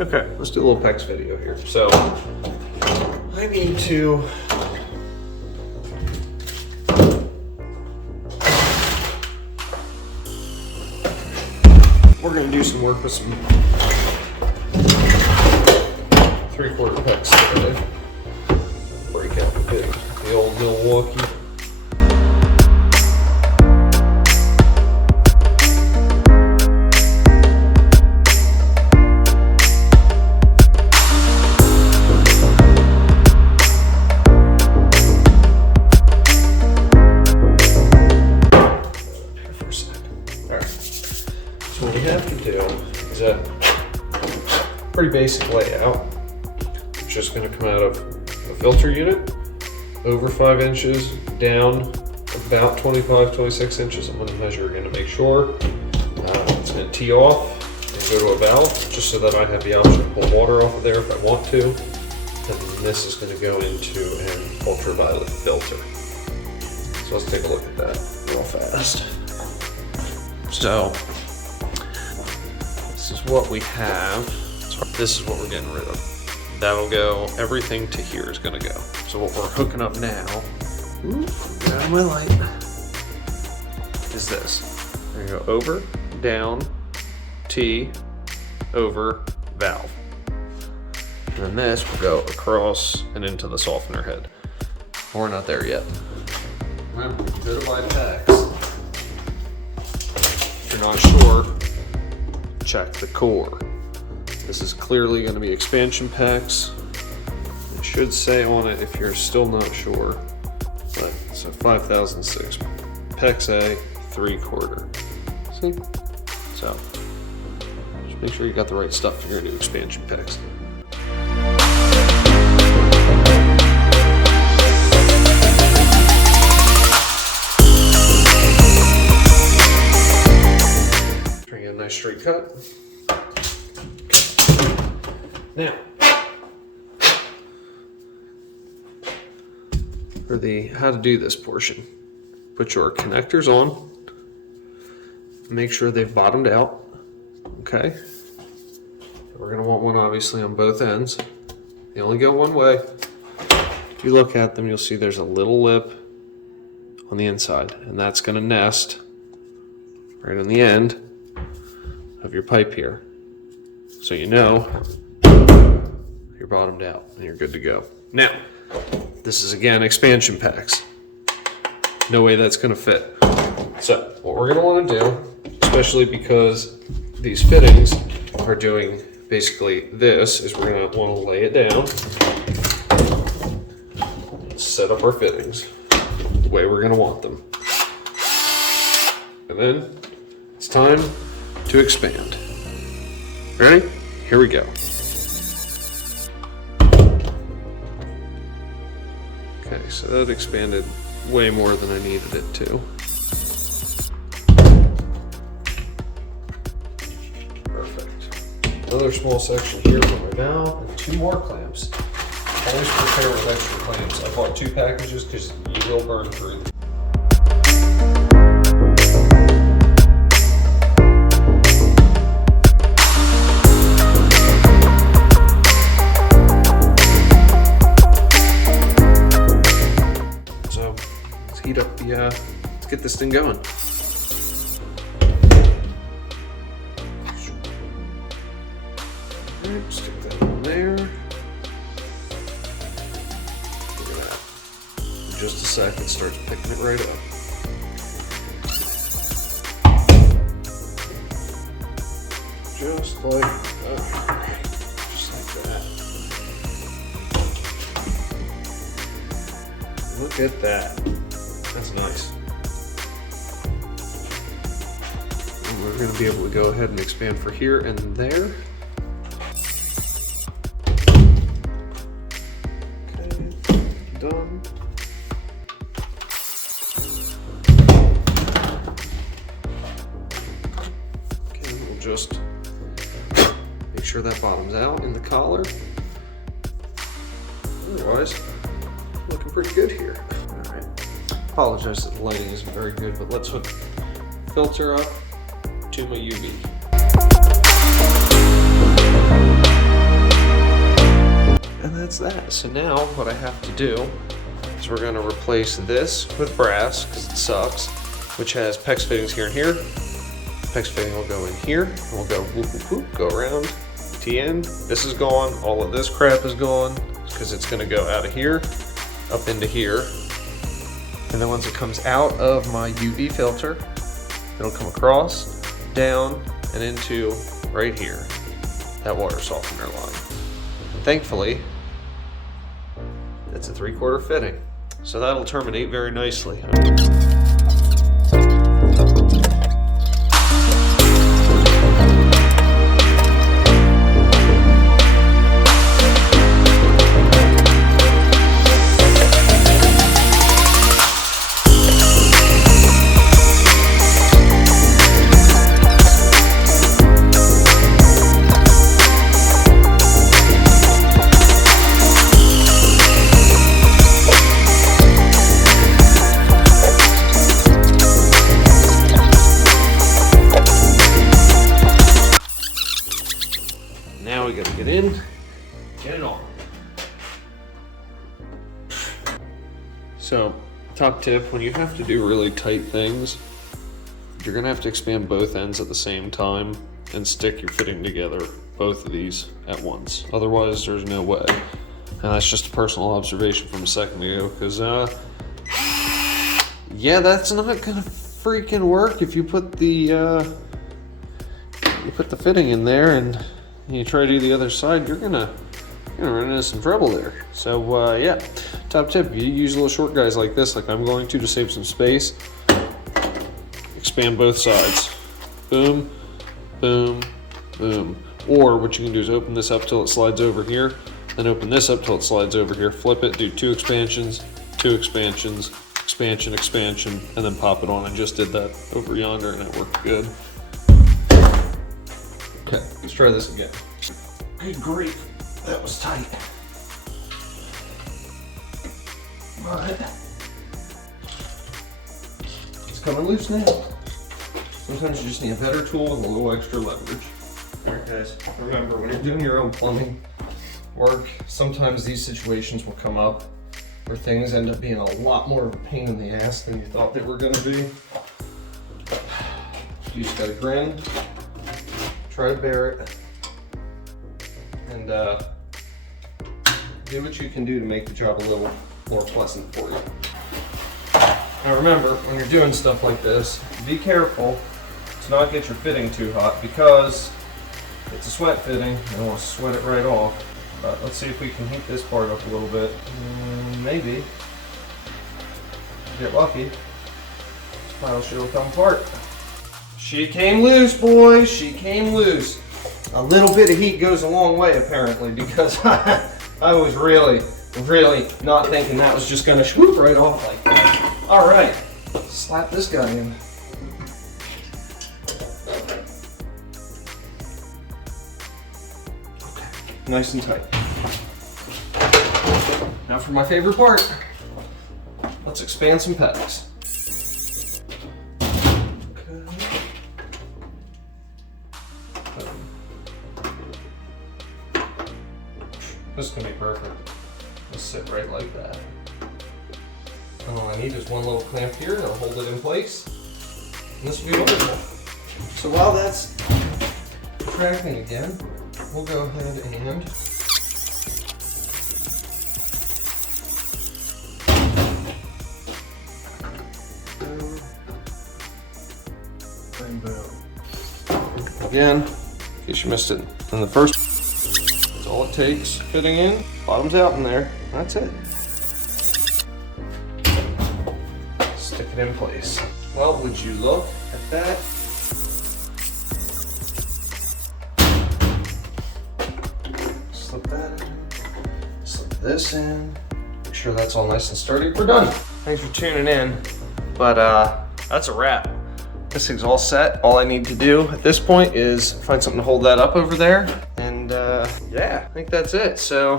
Okay, let's do a little PEX video here. So I need to we're going to do some work with some 3/4 PEX today. Break out the old Milwuakee. So what we have to do is a pretty basic layout. It's just going to come out of a filter unit, over 5 inches, down about 25-26 inches. I'm going to measure again to make sure. It's going to tee off and go to a valve, just so that I have the option to pull water off of there if I want to. And then this is going to go into an ultraviolet filter. So let's take a look at that real fast. So this is what we have. This is what we're getting rid of. That'll go, everything to here is gonna go. So what we're hooking up now, get out of my light, is this. We're gonna go over, down, T, over, valve. And then this will go across and into the softener head. We're not there yet. Remember, go to my PEX. If you're not sure, check the core. This is clearly going to be expansion PEX. It should say on it if you're still not sure, but it's a 5006 PEX-A 3/4. See? So just make sure you got the right stuff if you're going to do expansion PEX. Bring in a nice straight cut. Now, for the how to do this portion, put your connectors on, make sure they've bottomed out, okay? We're gonna want one obviously on both ends. They only go one way. If you look at them, you'll see there's a little lip on the inside, and that's gonna nest right on the end of your pipe here. So you know you're bottomed out and you're good to go. Now, this is again expansion PEX. No way that's gonna fit. So what we're gonna wanna do, especially because these fittings are doing basically this, is we're gonna wanna lay it down, set up our fittings the way we're gonna want them. And then it's time to expand. Ready? Here we go. Okay, so that expanded way more than I needed it to. Perfect. Another small section here for my valve, and 2 more clamps. Always prepare with extra clamps. I bought 2 packages because you will burn through them. Heat up the, let's get this thing going. Alright, stick that on there. Look at that. In just a sec, it starts picking it right up. Just like that. Just like that. Look at that. That's nice. And we're going to be able to go ahead and expand for here and there. Okay, done. Okay, we'll just make sure that bottoms out in the collar. Otherwise, looking pretty good here. Apologize that the lighting isn't very good, but let's hook filter up to my UV. that's that. So now what I have to do is we're gonna replace this with brass, because it sucks, which has PEX fittings here and here. PEX fitting will go in here, and we'll go whoop, whoop, whoop, go around the end. This is gone, all of this crap is gone, because it's gonna go out of here, up into here. And then once it comes out of my UV filter, it'll come across, down, and into right here, that water softener line. And thankfully, it's a 3/4 fitting. So that'll terminate very nicely. Now we gotta get in, get it on. So, top tip, when you have to do really tight things, you're gonna have to expand both ends at the same time and stick your fitting together, both of these at once. Otherwise, there's no way. And that's just a personal observation from a second ago, because yeah, that's not gonna freaking work if you put the fitting in there and you try to do the other side, you're gonna run into some trouble there. So yeah, top tip, you use little short guys like this, like I'm going to save some space, expand both sides. Boom, boom, boom. Or what you can do is open this up till it slides over here, then open this up till it slides over here, flip it, do 2 expansions, 2 expansions, expansion, expansion, and then pop it on. I just did that over yonder and it worked good. Okay, let's try this again. Good grief, that was tight. But it's coming loose now. Sometimes you just need a better tool with a little extra leverage. Alright guys, remember when you're doing your own plumbing work, sometimes these situations will come up where things end up being a lot more of a pain in the ass than you thought they were going to be. You just gotta grin. Try to bear it, and do what you can do to make the job a little more pleasant for you. Now remember, when you're doing stuff like this, be careful to not get your fitting too hot, because it's a sweat fitting, and I want to sweat it right off. But let's see if we can heat this part up a little bit. Maybe. Get lucky. File sheet come apart. She came loose, boys. She came loose. A little bit of heat goes a long way, apparently, because I was really not thinking that was just going to swoop right off like that. All right, slap this guy in. Okay, nice and tight. Now for my favorite part. Let's expand some PEX. This is going to be perfect. Just sit right like that. And all I need is one little clamp here that'll hold it in place. And this will be wonderful. So while that's cracking again, we'll go ahead and boom. Again, in case you missed it in the first. All it takes, fitting in, bottoms out in there, that's it. Stick it in place. Well, would you look at that? Slip that in, slip this in, make sure that's all nice and sturdy. We're done. Thanks for tuning in, but that's a wrap. This thing's all set. All I need to do at this point is find something to hold that up over there. And yeah, I think that's it. So